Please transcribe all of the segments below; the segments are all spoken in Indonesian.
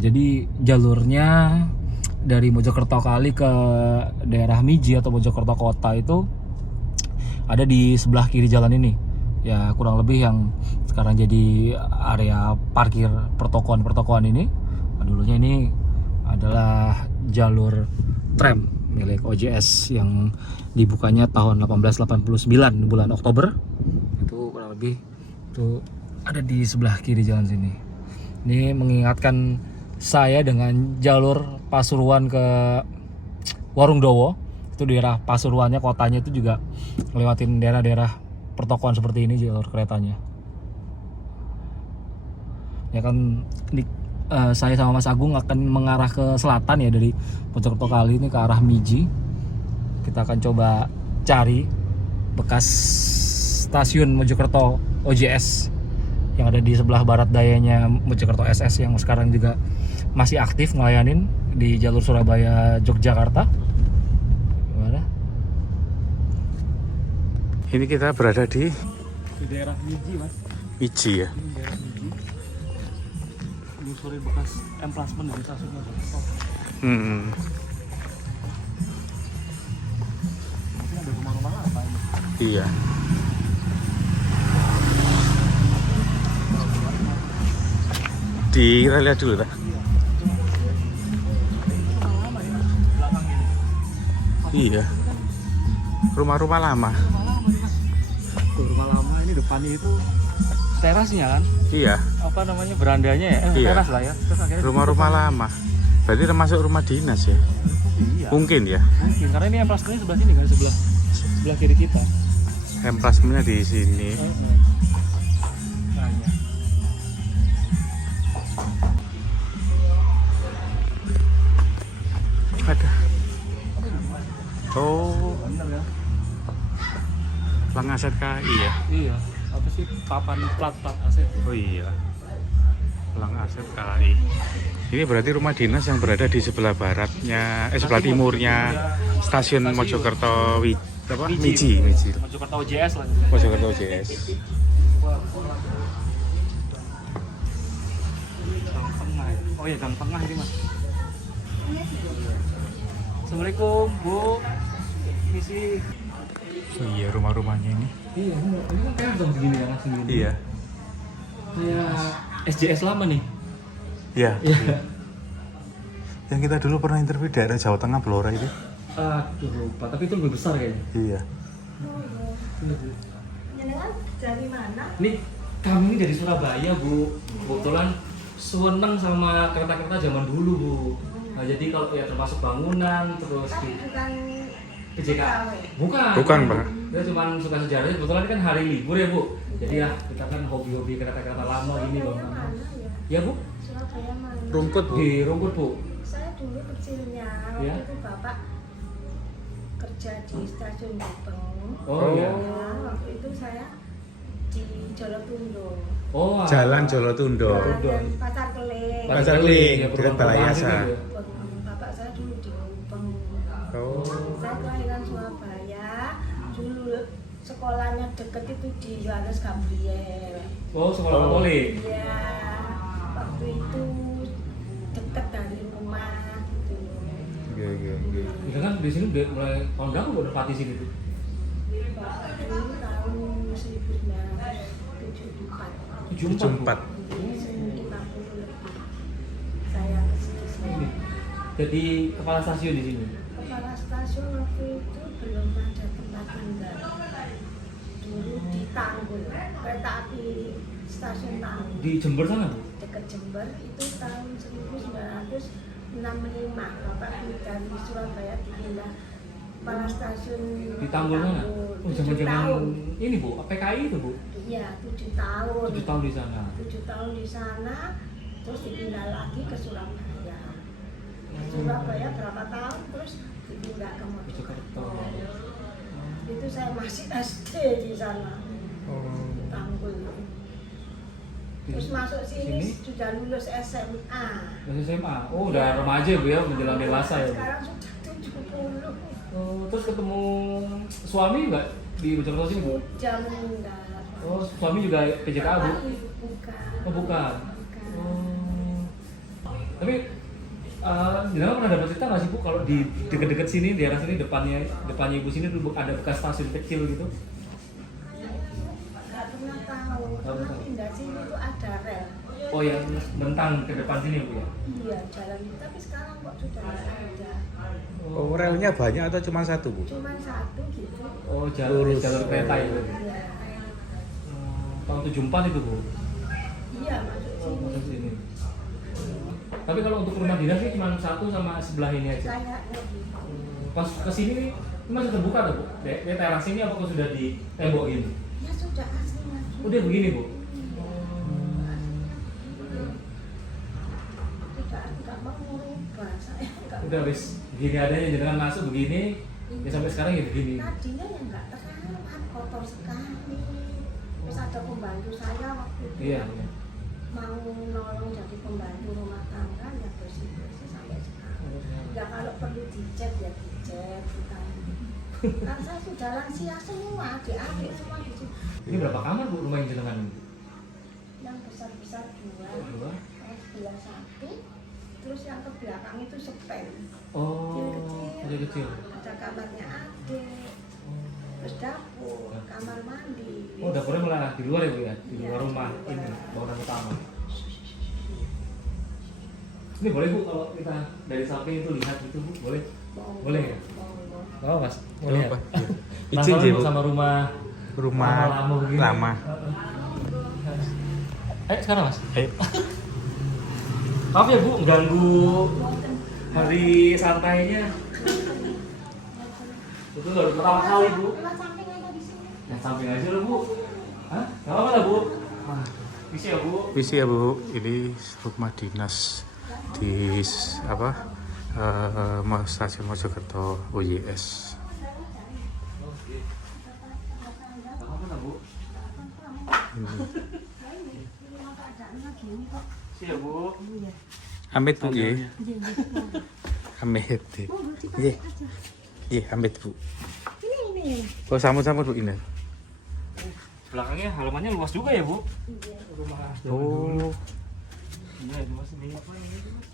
Jadi jalurnya dari Mojokerto Kali ke daerah Miji atau Mojokerto Kota itu ada di sebelah kiri jalan ini. Ya kurang lebih yang sekarang jadi area parkir pertokoan ini. Dulunya ini adalah jalur tram milik OJS yang dibukanya tahun 1889 bulan Oktober. Itu kurang lebih itu ada di sebelah kiri jalan sini. Ini mengingatkan saya dengan jalur Pasuruan ke Warungdowo. Itu daerah Pasuruannya, kotanya itu juga ngelewatin daerah-daerah pertokoan seperti ini jalur keretanya. Ya kan ini, saya sama Mas Agung akan mengarah ke selatan ya, dari Mojokerto Kali ini ke arah Miji. Kita akan coba cari bekas stasiun Mojokerto OJS yang ada di sebelah barat dayanya Mojokerto SS yang sekarang juga masih aktif ngelayanin di jalur Surabaya Yogyakarta. Gimana? Ini kita berada di daerah Miji, Mas. Miji ya. Ini daerah Miji. Menyusuri bekas emplasmen dari stasiun Mojokerto. Mungkin ada rumah-rumah apa ini? Iya. Kita lihat dulu lah. Iya. Rumah-rumah lama. Rumah lama ini depannya itu terasnya kan? Iya. Apa namanya, berandanya ya? Iya. Teras lah ya. Terus akhirnya Rumah-rumah lama. Berarti termasuk rumah dinas ya? Iya. Mungkin ya. Mungkin karena ini emplasmennya sebelah sini kan, sebelah kiri kita. Emplasmennya di sini. Nah, Ada. Oh, bener ya. Lang Aset KI ya? Iya. Apa sih, papan plat aset. Oh iya. Lang Aset KI. Ini berarti rumah dinas yang berada di sebelah baratnya, sebelah timurnya stasiun Mojokerto Miji. Mojokerto OJS lah. Mojokerto OJS. Gang Tengah. Oh iya, Gang Tengah ini, Mas. Assalamualaikum, Bu. Misi. Oh iya, rumah-rumahnya ini. Iya, ini kan kayak dong segini ya, Mas, segini. Iya. Kayak SJS lama nih. Iya. Iya. Yang kita dulu pernah interview daerah Jawa Tengah, Blora itu. Aduh, lupa. Tapi itu lebih besar kayaknya. Iya. Jenengan dari mana? Nih, kami ini dari Surabaya, Bu. Kebetulan seneng sama kereta-kereta zaman dulu, Bu. Nah, jadi kalau ya termasuk bangunan, terus Tapi di bukan PJK. pegawai. Bukan, Pak. Dia cuma suka sejarahnya. Kebetulan kan hari libur ya, Bu. Jadi ya kita kan hobi-hobi kereta-kereta lama ini, Bu. Surabaya mana Ya, ya? Bu. Surabaya mana? Rungkut, Bu. Di Rungkut, Bu. Saya dulu kecilnya, waktu Ya. itu bapak kerja di stasiun Gubeng. Oh, iya. Ya, waktu itu saya di Jolotundo. Oh, Jalan Jolotundo. Jalan Pasar Keling. Pasar Keling, Ya, dekat Balai Yasa. ya. Bapak saya dulu di Gubeng. Oh. Saya kelahiran Surabaya. Dulu sekolahnya deket itu di Yohanes Gabriel. Oh, sekolah Katolik. Iya, waktu itu deket dari rumah gitu. Iya. Kita kan di sini udah mulai tahun berapa udah pati sini tuh? Waktu itu tahun 1974. 74. Ini 50 lebih. Saya kesini. Jadi kepala stasiun di sini. Kepala stasiun waktu itu belum ada tempat tinggal. Dulu di Tanggul, kereta api stasiun Tanggul. Di Jember sana, Bu? Dekat Jember itu tahun 1965 Bapak dari Surabaya dipindah kepala stasiun Di Tanggul mana? Oh, 7 zaman-zaman tahun. ini, Bu, PKI itu, Bu. Iya, 7 tahun. 7 tahun di sana. 7 tahun di sana, terus dipindah lagi ke Surabaya. Surabaya berapa tahun, terus dipindah ke Mojokerto. Itu saya masih SD di sana, di Tanggul. Terus masuk sini sudah lulus SMA. Masih SMA. Oh, udah remaja, Bu, ya, menjelang dewasa ya, Bu. Sekarang sudah 70. Oh, terus ketemu suami nggak di Mojokerto sini, Bu? Sudah meninggal. Oh, suami juga PJKA, Bu? Bukan. Oh, bukan. Bukan. Oh. Tapi Jenengan pernah dapat cerita nggak sih Bu kalau di deket-deket sini, daerah sini depannya Ibu sini dulu ada bekas stasiun kecil gitu? Nggak pernah tahu. Karena pindah sini itu ada rel. Oh yang bentang ke depan sini Bu ya? Iya, jalan itu. Tapi sekarang kok sudah nggak ada. Oh, relnya banyak atau cuma satu, Bu? Cuman satu gitu. Oh jalur kereta itu. Iya. Tahun 74 itu Bu? Iya, masuk sini. Masuk sini. Tapi kalau untuk rumah dinas ini cuma satu sama sebelah ini aja. Kayaknya gitu. Pas ke sini nih masih terbuka tuh Bu? Di teras ini apakah sudah ditembokin? Ya sudah aslinya. Udah begini Bu? Nggak mau merubah. Saya nggak. Udah wis begini adanya, jangan masuk begini. Ya sampai sekarang ya begini. Tadinya ya nggak terawat, kotor sekali. Terus ada pembantu saya waktu itu Iya. mau nolong jadi pembantu rumah tangga ya bersih-bersih sampai sekarang. Ya kalau perlu dicat ya dicat kita. Kan saya sudah lansia semua, adik-adik semua di sini. Ini berapa kamar Bu rumah yang jenengan ini? Yang besar-besar dua, Dua. yang sebelah satu, terus yang ke belakang itu sepen. Oh, Kecil-kecil. kecil. Ada kamarnya adik, terus dapur, kamar mandi. Oh, dapurnya malah di luar ya Bu ya? Di Iya, luar rumah di luar. ini, bangunan utama. Ini boleh Bu kalau kita dari samping itu lihat gitu Bu? Boleh? Boleh ya? Oh Mas, boleh ya? Apa? Izin Penasaran sih, Bu Bu. sama rumah lama begini. lama. Ayo sekarang Mas. Ayo. Maaf ya Bu, ganggu hari santainya. Itu baru pertama kali Bu. Lewat samping aja di sini. Yang samping aja lah Bu. Hah? Gak apa-apa lah Bu. Bisa ya Bu. Visi ya, Bu. Ini rumah dinas di stasiun Mojokerto UYS. Oke. Gak apa-apa lah Bu. Ini. Siap Bu. Amit, Bu, ya. Amit. Iya. Iya, amit, Bu. Ini. Oh, sambut-sambut, Bu, ini. Belakangnya halamannya luas juga ya Bu. Iya. Rumah. Oh, Iya itu Mas, ini apa ini Mas?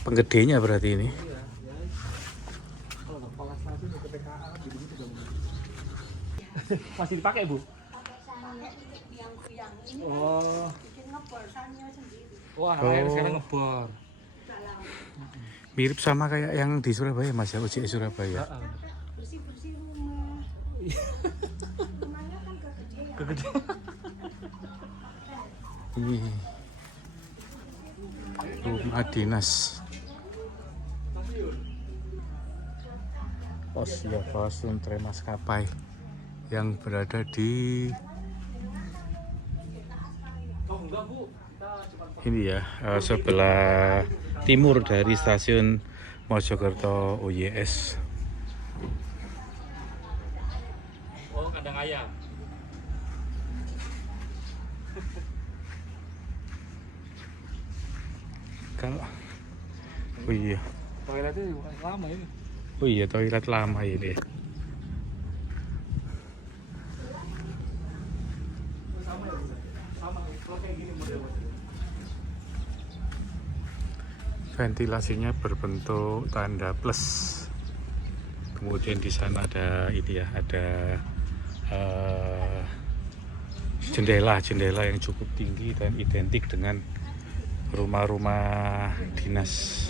penggedenya berarti ini. Iya, ya. Kalau nggak kepala stasiun ke PKA gitu-gitu dong. Masih dipakai Bu? Pakai yang ini Oh. bikin ngeborsannya sendiri. Wah, Oh. sekarang ngebor. Dalam Mirip sama kayak yang di Surabaya, Mas, ya, UJS Surabaya. bersih-bersih rumah. Rumahnya kan kegedean. Kegedean. Ini rumah dinas. Pos ya, pos Untre Maskapai yang berada di Oh enggak Bu, kita cuma ini ya, sebelah timur dari stasiun Mojokerto UYS. oh kandang ayam. Kalau oh iya, Toiletnya lama ini. oh iya, toilet lama ini. Sama ya, sama ya. Kalau kayak gini modelnya. Ventilasinya berbentuk tanda plus. Kemudian di sana ada ini ya, ada jendela yang cukup tinggi dan identik dengan rumah-rumah dinas.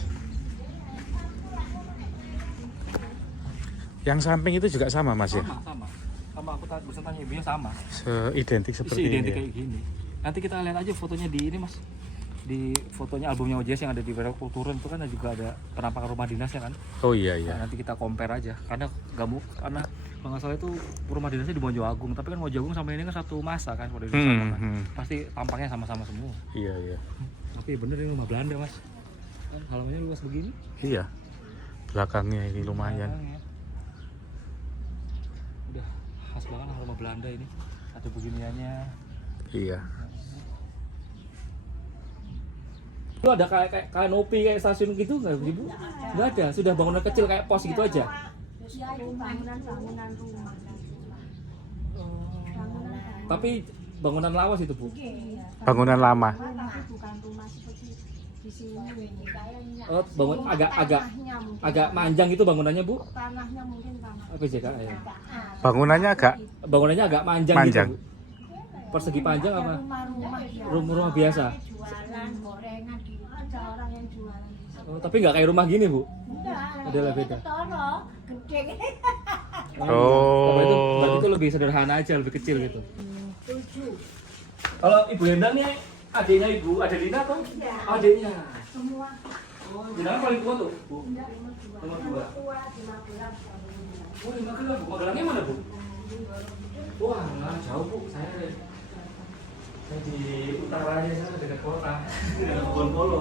Yang samping itu juga sama, Mas, ya? Sama aku barusan tanya ibunya sama. Identik seperti ini Identik ya? kayak gini. Nanti kita lihat aja fotonya di ini Mas. Di fotonya albumnya OJS yang ada di Wilayah Kulturan itu kan juga ada penampakan rumah dinasnya kan. Oh iya iya. Nah, nanti kita compare aja karena karena kalau nggak salah itu rumah dinasnya di Mojoagung, tapi kan Mojoagung sama ini kan satu masa kan, pada sama kan. Pasti tampaknya sama-sama semua. Iya iya. Tapi bener ini rumah Belanda Mas. Kan halamannya luas begini. Iya. Belakangnya ini lumayan. Belakangnya. Udah khas banget lah rumah Belanda ini. Ada beginiannya. Iya. Itu ada kayak kanopi kayak stasiun gitu nggak Bu? Nggak ada. Sudah bangunan kecil kayak pos gitu aja. Ya itu bangunan rumah. Tapi bangunan lawas itu Bu. Iya. Bangunan lama. Tapi bukan rumah seperti di sini kayaknya. Oh, bangun agak Tanahnya mungkin. agak manjang itu bangunannya, Bu. Tanahnya mungkin tanah. PJK ya. Bangunannya agak Bangunannya agak manjang, Manjang. gitu, Bu. Persegi panjang apa? Rumah-rumah biasa. Rumah biasa. Jualan gorengan di ada orang yang jualan di sini. Oh, tapi nggak kayak rumah gini, Bu. Enggak, Ada lah beda. ketoro, gede. Oh. Berarti itu lebih sederhana aja, lebih kecil gitu. 7. Kalau Ibu Endang nih adiknya Ibu Adelina atau Iya. adiknya? Semua. Oh, jenengan paling tua tuh, Bu. Enggak, nomor 2. Nomor Nomor 2. 2 di Magelang. Oh, di Magelang, Bu. Magelangnya mana, Bu? Wah, nggak jauh, Bu. Saya di utaranya sana dekat kota, dekat Kebon Polo.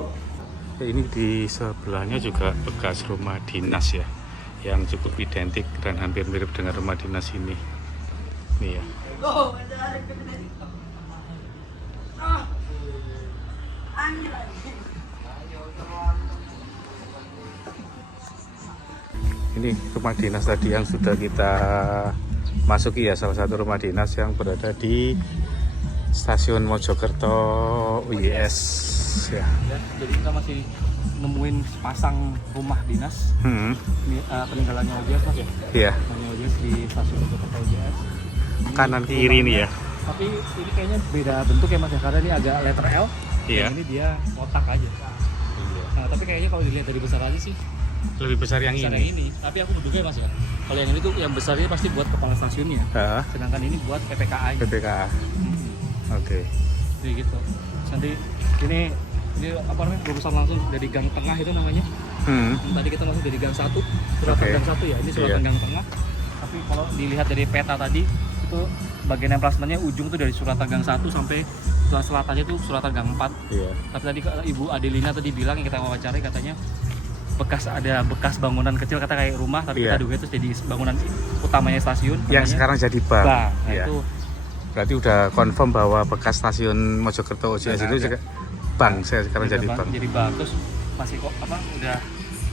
ini di sebelahnya juga bekas rumah dinas ya, yang cukup identik dan hampir mirip dengan rumah dinas ini. Nih ya. Ini rumah dinas tadi yang sudah kita masuki ya, salah satu rumah dinas yang berada di stasiun Mojokerto UIS ya. Ya, jadi kita masih nemuin pasang rumah dinas. Ini peninggalannya OJS, Mas ya. Iya, Peninggalannya OJS di stasiun Mojokerto OJS. kanan kiri nih ya. Tapi ini kayaknya beda bentuk ya, Mas ya, karena ini agak letter L. Iya. Yang ini dia kotak aja. Nah, tapi kayaknya kalau dilihat dari besar aja sih Lebih besar yang besar ini. yang ini. Tapi aku menduga ya, Mas ya, kalau yang ini tuh yang besarnya pasti buat kepala stasiunnya, Heeh, sedangkan ini buat PPKA-nya. PPKA. Oke. Jadi gitu. Terus nanti ini apa namanya, lulusan langsung dari gang tengah itu namanya. Tadi kita masuk dari gang 1, suratan Oke. gang 1 ya. Ini suratan Iya. gang tengah. Tapi kalau dilihat dari peta tadi itu bagian emplasemennya ujung tuh dari suratan gang 1 sampai selatannya tuh suratan gang 4. Iya. Tapi tadi Ibu Adelina tadi bilang, yang kita wawancarai, katanya ada bekas bangunan kecil, kata kayak rumah, tapi Iya. kita duga itu jadi bangunan utamanya stasiun. Yang namanya sekarang jadi bank. Bank. Nah, Iya. itu Berarti udah confirm bahwa bekas stasiun Mojokerto OJS itu juga bank, sekarang jadi bank. Jadi bank. Terus masih kok udah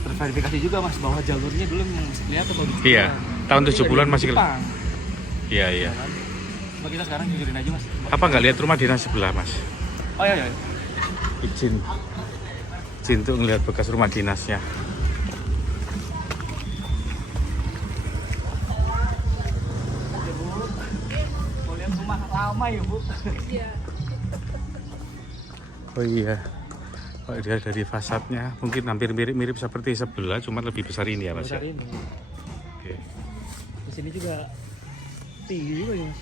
terverifikasi juga, Mas, bahwa jalurnya dulu yang lihat atau di Iya, tahun Itu 70-an dari masih Jepang, Iya, iya. ya kan? Coba kita sekarang jujurin aja, Mas. Apa nggak lihat rumah dinas sebelah, Mas? Oh iya, iya. Izin untuk ngelihat bekas rumah dinasnya. Ya, Bu. Mau lihat rumah lama ya, Bu? Iya. Oh iya. Kalau dia dari fasadnya mungkin hampir mirip-mirip seperti sebelah, cuma lebih besar ini ya, Mas ya. Besar ini. Oke. Di sini juga tinggi juga ya, Mas.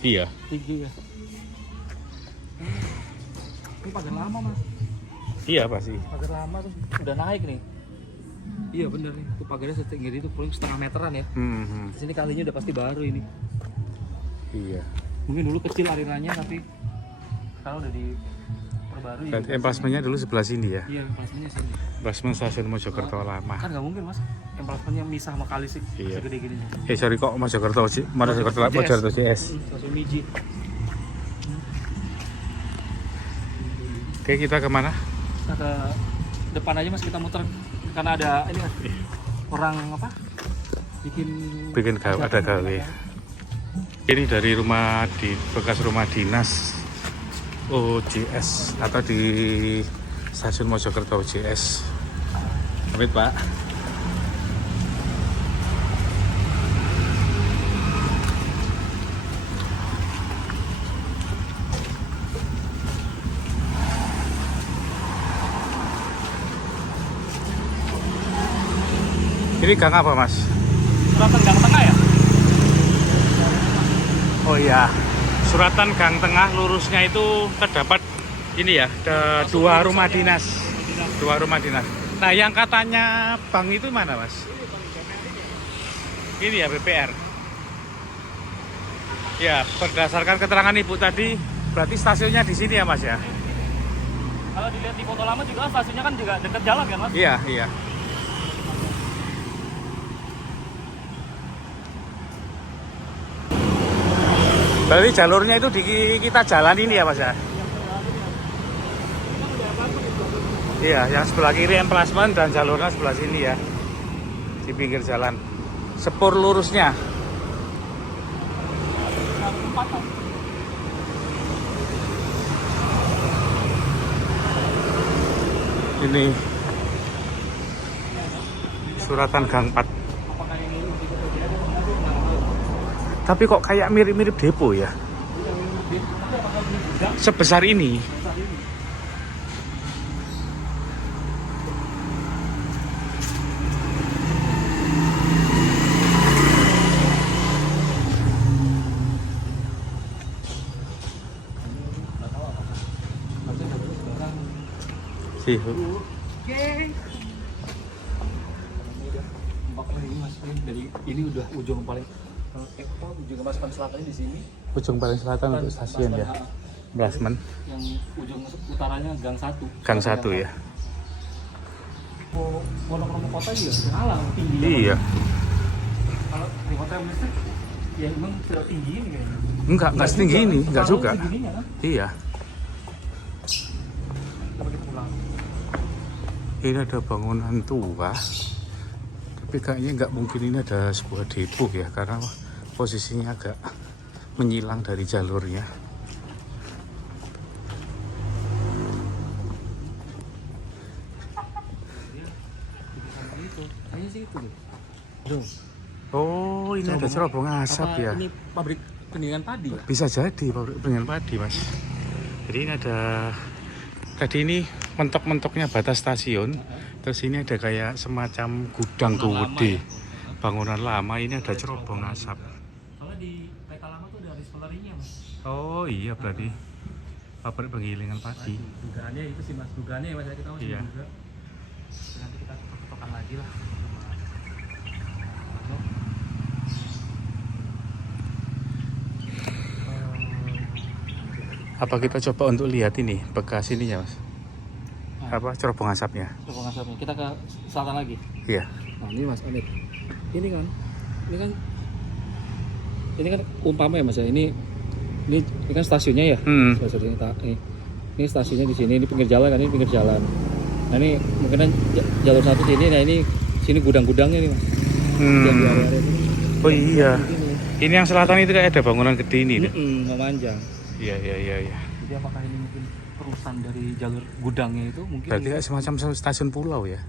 Iya. Tinggi ya. Ini pagar lama, Mas. Iya pasti. Pagar lama tuh udah naik nih. Iya bener nih, tuh pagarnya setinggi itu paling setengah meteran ya. Di sini kalinya udah pasti baru ini. Iya. Mungkin dulu kecil alirannya, tapi sekarang udah diperbarui. Dan emplasmennya dulu sebelah sini ya. Iya, emplasmennya sini. Emplasmen stasiun Mojokerto lama. Kan nggak mungkin, Mas, emplasmennya misah sama kali sih, Iya. segede gini. Sorry kok Mojokerto JS. Stasiun Miji. Oke, kita kemana? Kita ke depan aja, Mas, kita muter karena ada ini kan, orang apa? Bikin Ada gawe. Ini dari bekas rumah dinas OJS atau di stasiun Mojokerto OJS. Pamit, Pak. Ini gang apa, Mas? Suratan gang tengah ya? Oh iya, Suratan Gang Tengah, lurusnya itu terdapat ini ya, ada dua rumah dinas. Dua rumah dinas. Nah, yang katanya bank itu mana, Mas? Ini ya, BPR. Ya, berdasarkan keterangan Ibu tadi, berarti stasiunnya di sini ya, Mas ya? Kalau dilihat di foto lama juga stasiunnya kan juga dekat jalan kan, Mas? Iya, iya. Berarti jalurnya itu kita jalan ini ya, Mas ya? Iya, yang sebelah kiri emplasmen dan jalurnya sebelah sini ya. Di pinggir jalan. Sepur lurusnya. Ini Suratan Gang 4. Tapi kok kayak mirip-mirip depo ya? Sebesar ini. Sih. Dari ini udah ujung paling ujung Basman Selatan di sini. Ujung paling selatan untuk stasiun ya. Basman. Yang ujung utaranya Gang 1. Gang 1 ya. Pondok Kota juga alam tinggi. Iya. Kalau di hotel listrik ya memang sudah tinggi ini kayaknya. Enggak setinggi ini, enggak juga. Segininya, kan? Iya. Coba kita pulang. Ini ada bangunan tua. Tapi kayaknya nggak mungkin ini ada sebuah depo ya, karena posisinya agak menyilang dari jalurnya. Kayaknya sih itu deh. Oh, ini ada cerobong asap Apa ya. Ini pabrik pendinginan padi ya? Bisa jadi pabrik pendinginan padi, Mas. Jadi ini ada, tadi ini mentok-mentoknya batas stasiun. Terus ini ada kayak semacam gudang gede, bangunan lama. Ini ada cerobong asap. Soalnya di peta lama tuh ada rispelerinya, Mas. Oh iya, berarti pabrik penggilingan padi. Dugaannya itu sih, Mas. Dugaannya ya, Mas, kita masih Iya. juga. Nanti kita ketok-ketokan lagi lah. Apa kita coba untuk lihat ini bekas ininya, Mas? Apa cerobong asapnya? Cerobong asapnya. Kita ke selatan lagi. Iya. Nah, ini Mas Anit. Ini kan umpama ya, Mas ya. Ini kan stasiunnya ya. Stasiunnya ini stasiunnya di sini, ini pinggir jalan kan, ini pinggir jalan. Nah, ini mungkin kan jalur satu sini, nah ini sini gudang-gudangnya nih, Mas. Yang di area ini. Oh iya. Ini yang selatan itu kayak ada bangunan gede ini. Memanjang. Iya. Jadi apakah ini mungkin perusahaan dari jalur gudangnya itu mungkin? Berarti kayak semacam stasiun pulau ya?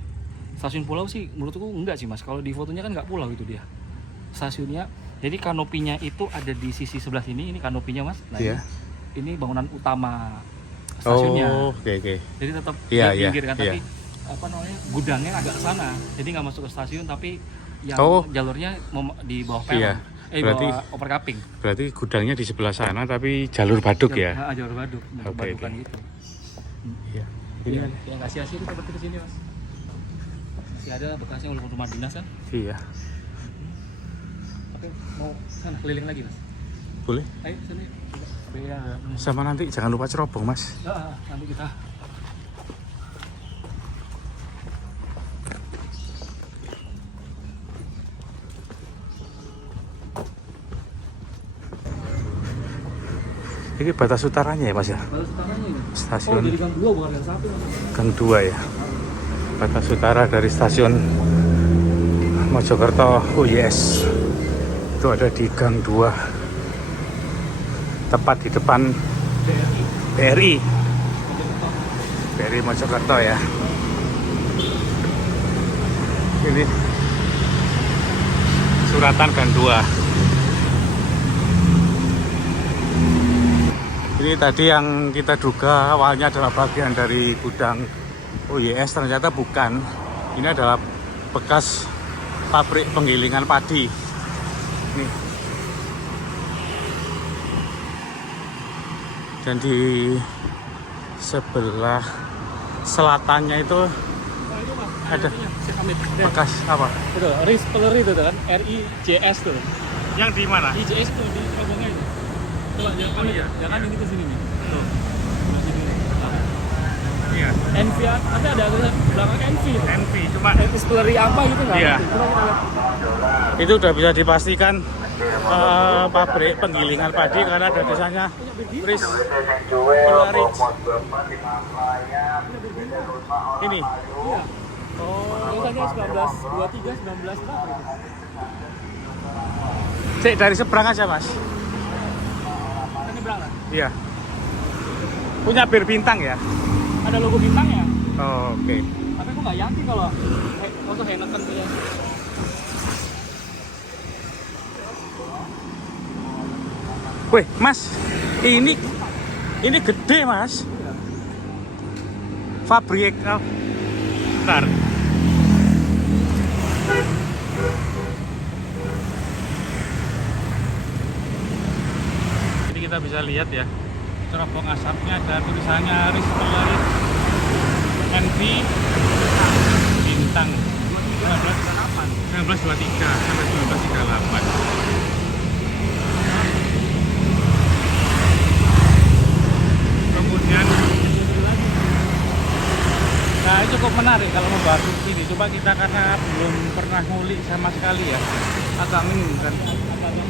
Stasiun pulau sih menurutku enggak sih, Mas. Kalau di fotonya kan enggak pulau itu dia. Stasiunnya. Jadi kanopinya itu ada di sisi sebelah sini, ini kanopinya, Mas. Nah, Iya. ini bangunan utama stasiunnya. Oh, oke. Jadi tetap Iya, di pinggir kan, iya. tapi apa namanya? Gudangnya agak ke sana. Jadi nggak masuk ke stasiun, tapi yang jalurnya di bawah peron. Iya. Di bawah overcapping. Berarti gudangnya di sebelah sana tapi jalur baduk ya? Jalur baduk. Oke. Gitu. Iya. Ini yang nggak sia-sia itu seperti di sini, Mas. Masih ada bekasnya walaupun rumah dinas kan. Iya. Tapi mau sana keliling lagi, Mas. Boleh. Ayo sini. Biar Sama nanti jangan lupa cerobong, Mas. nanti kita Ini batas utaranya ya, Mas ya? batas utaranya ini. Stasiun Oh, jadi Gang 2 bukan Gang 1, Mas. Gang 2 ya. Batas utara dari stasiun Mojokerto UIS. Itu ada di Gang 2. Tepat di depan BRI. BRI Mojokerto ya. Ini Suratan Gang 2. Ini tadi yang kita duga awalnya adalah bagian dari gudang UIS, ternyata bukan. Ini adalah bekas pabrik penggilingan padi. Nih. Dan di sebelah selatannya itu ada bekas apa? Itu Rispeleri itu kan, RIJS tuh. Yang di mana? IJS tuh di Robongnya itu. Coba jangan jangan ini ke sini nih. Tuh. Iya. NV nanti ada belakang NV. NV cuma Rispeleri apa gitu nggak? Iya. Coba kita lihat. itu udah bisa dipastikan pabrik penggilingan padi karena ada tulisannya Rispeleri. Ini. Iya. Oh, tulisannya 1923 19 berapa itu? Cek dari seberang aja, Mas. Ini berapa? Iya. Punya bir bintang ya? Ada logo bintangnya. Oh, oke. Tapi aku nggak yakin kalau untuk Heineken punya. Wih, Mas, ini gede, Mas. Fabrik. Oh. Bentar. Jadi kita bisa lihat ya, cerobong asapnya ada tulisannya Rispeler NV Bintang 1923 sampai 1938. Kemudian, nah ini cukup menarik kalau membahas ini. Coba kita karena belum pernah ngulik sama sekali ya, agak bingung kan.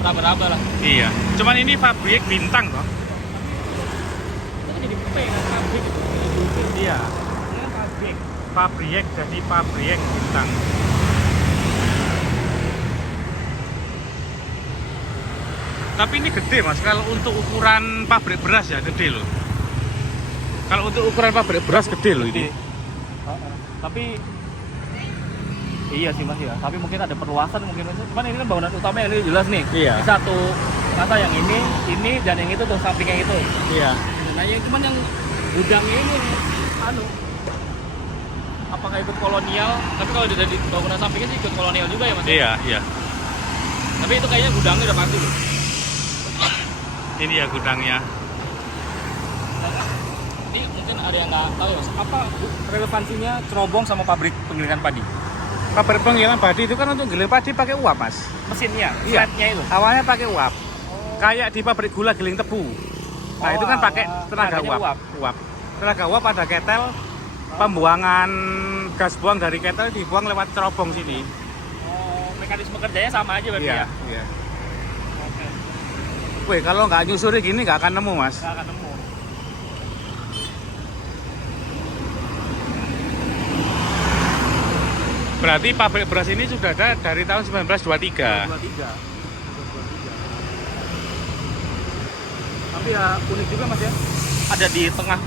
Berapa lah. Iya, cuman ini pabrik Bintang loh. Itu jadi P kan pabrik itu. Iya, Ini kan pabrik. pabrik jadi pabrik Bintang. Tapi ini gede Mas, kalau untuk ukuran pabrik beras ya gede loh. Kalau untuk ukuran pabrik beras gede loh ini. Tapi iya sih Mas ya. Tapi mungkin ada perluasan mungkin. Cuman ini kan bangunan utama yang ini jelas nih. Iya. Ini satu masa yang ini dan yang itu tuh sampingnya itu. Iya. Nah yang cuman yang gudang ini anu apakah ikut kolonial? Tapi kalau dari bangunan sampingnya sih ikut kolonial juga ya Mas. Iya, iya. Tapi itu kayaknya gudangnya udah pasti loh. Ini ya gudangnya. Ini mungkin ada yang nggak tahu ya Mas. Apa relevansinya cerobong sama pabrik penggilingan padi? Pabrik penggilingan padi itu kan untuk giling padi pakai uap Mas. Mesinnya, Iya. flatnya itu. Awalnya pakai uap. Kayak di pabrik gula giling tebu. Nah, Oh, itu kan pakai tenaga tenaganya uap. Uap. Tenaga uap ada ketel, pembuangan gas buang dari ketel dibuang lewat cerobong sini. Oh, mekanisme kerjanya sama aja berarti ya? Iya. Oke. Wih, kalau nggak nyusuri gini nggak akan nemu Mas. Nggak akan nemu. Berarti pabrik beras ini sudah ada dari tahun 1923. 23. Tapi ya unik juga Mas ya. Ada di tengah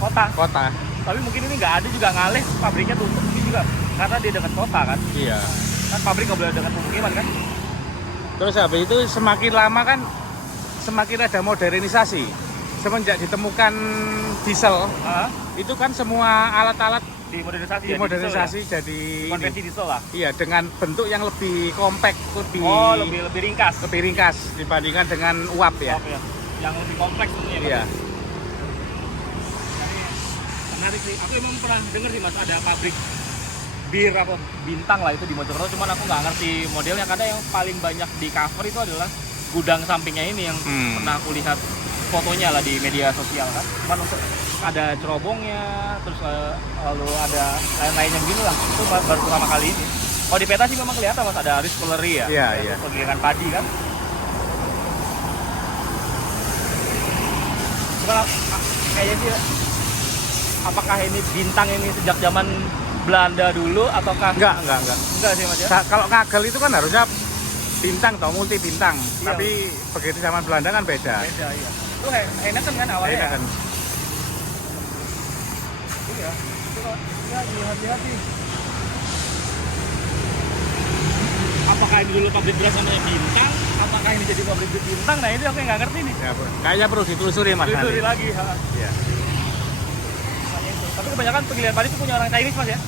kota. Kota. Tapi mungkin ini nggak ada juga ngalih pabriknya tutup ini juga karena dia dekat kota kan. Iya. Kan pabrik nggak boleh dekat pemukiman kan. Terus habis itu semakin lama kan semakin ada modernisasi. Semenjak ditemukan diesel, Ah, itu kan semua alat-alat dimodernisasi ya, dimodernisasi diesel jadi ya? ini. Konversi diesel lah. Iya, dengan bentuk yang lebih kompak, lebih Oh, lebih ringkas. lebih ringkas dibandingkan dengan uap ya. Maaf ya. Yang lebih kompleks tentunya Mas. Iya. Menarik sih. Aku emang pernah denger sih Mas ada pabrik bir apa Bintang lah itu di Mojokerto. Cuman aku nggak ngerti modelnya karena yang paling banyak di cover itu adalah gudang sampingnya ini yang pernah aku lihat fotonya lah di media sosial kan. Cuman untuk ada cerobongnya, terus lalu ada lain-lainnya gini lah. Itu baru pertama kali ini. Kalau di peta sih memang kelihatan Mas ada Rispeleri ya. Iya, iya. Penggilingan padi kan. Cuman kayaknya sih apakah ini Bintang ini sejak zaman Belanda dulu ataukah Enggak. enggak sih Mas ya? Kalau ngagel itu kan harusnya bintang atau multi bintang. Iya. Tapi begitu zaman Belanda kan beda. Beda iya. Itu Heineken kan awalnya. Beda Ya? kan. Iya. Itu kok ya hati-hati. Apakah ini dulu pabrik beras namanya Bintang? Apakah ini jadi pabrik Bintang? Nah ini aku yang nggak ngerti nih. Ya, kayaknya perlu ditelusuri Mas nanti. Ditelusuri lagi. Ha. Iya. Makanya itu. Tapi kebanyakan penggilingan padi itu punya orang Chinese Mas ya?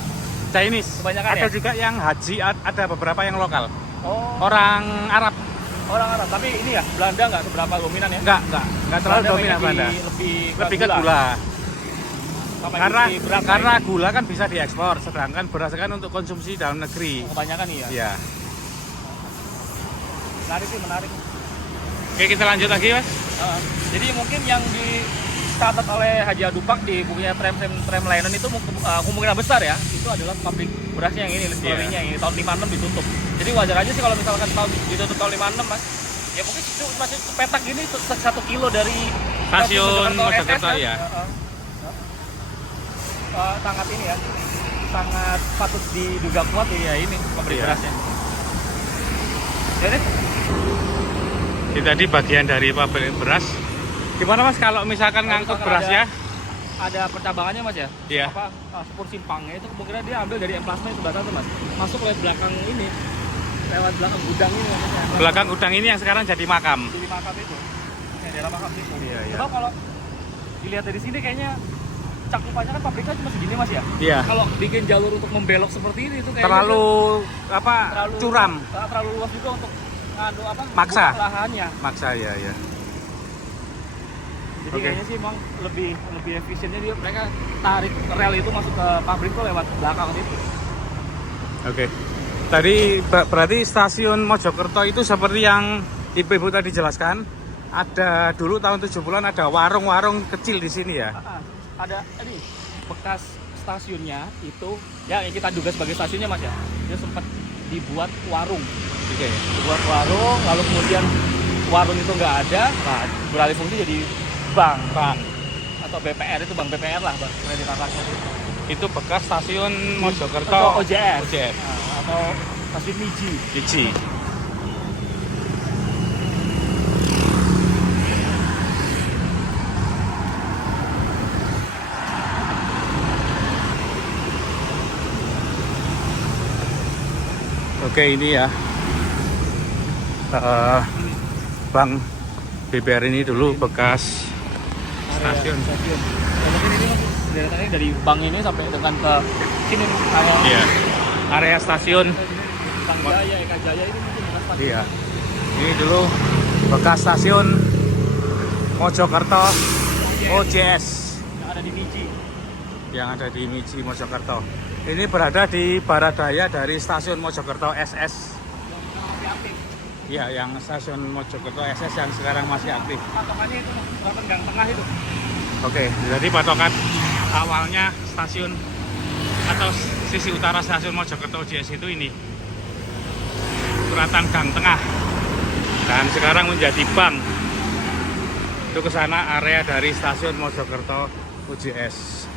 Chinese. Kebanyakan ada ya? juga yang haji, ada beberapa yang lokal. Oh. Orang Arab. Orang Arab. Tapi ini ya Belanda nggak seberapa dominan ya? Enggak terlalu dominan Belanda. Lebih Lebih ke gula. Sama Karena industri beras karena lainnya. gula kan bisa diekspor, sedangkan beras kan untuk konsumsi dalam negeri. Kebanyakan iya. Iya. Menarik sih, menarik. Oke, kita lanjut lagi, Mas. Jadi mungkin yang dicatat oleh Haji Adupak di bukunya Tram Layanan itu kemungkinan besar ya, itu adalah pabrik berasnya yang ini, Rispeleri-nya yang ini tahun 56 ditutup. Jadi wajar aja sih kalau misalkan ditutup tahun 56 Mas. Ya mungkin masih sepetak gini 1 kilo dari Stasiun Mojokerto kan? ya. Sangat ini ya, sangat patut diduga kuat ya ini pabrik Iya. berasnya. Jadi Ini tadi bagian dari pabrik beras. Gimana Mas kalau misalkan ngangkut misalkan beras ya? ada percabangannya mas ya. Iya. Apa Sepur Simpangnya itu kemungkinan dia ambil dari emplasmen sebelah sana mas. Masuk lewat belakang ini, lewat belakang gudang ini maksudnya. Belakang gudang ini yang sekarang jadi makam. Di makam itu, ya, daerah makam itu. Iya, iya. Coba kalau dilihat dari sini kayaknya cakupannya kan pabriknya cuma segini mas ya. Iya. Kalau bikin jalur untuk membelok seperti ini itu kayaknya Terlalu apa? Curam. terlalu luas juga untuk Maksa. buka lahannya. Maksa ya ya. Jadi Oke. kayaknya sih emang lebih efisiennya dia mereka tarik rel itu masuk ke pabrik tuh lewat belakang itu. Oke. Tadi berarti stasiun Mojokerto itu seperti yang Ibu tadi jelaskan. Ada dulu tahun 70-an ada warung-warung kecil di sini ya. Ada ini bekas stasiunnya itu ya yang kita duga sebagai stasiunnya mas ya. Dia sempat dibuat warung. Oke. Dibuat warung lalu kemudian warung itu nggak ada, nah beralih fungsi jadi bank atau BPR itu bank BPR lah bang. Kredit Akarsa Itu bekas stasiun Mojokerto. atau OJS. OJS. Nah, atau stasiun Miji. Biji. Oke ini ya Bank BPR ini dulu bekas stasiun. Stasiun. Ya, mungkin ini kan deretannya dari bank ini sampai dengan ke sini kayak Iya. Area stasiun. Bang Jaya, Eka Jaya ini mungkin bekas stasiun. Iya. Ini dulu bekas stasiun Mojokerto OJS Yang ada di Miji. yang ada di Miji Mojokerto. Ini berada di barat daya dari stasiun Mojokerto SS. Iya, yang stasiun Mojokerto SS yang sekarang masih aktif. Patokannya itu gang tengah itu. Oke, jadi patokan awalnya stasiun atau sisi utara stasiun Mojokerto OJS itu ini. Suratan Gang Tengah. Dan sekarang menjadi bank. Itu ke sana area dari stasiun Mojokerto OJS.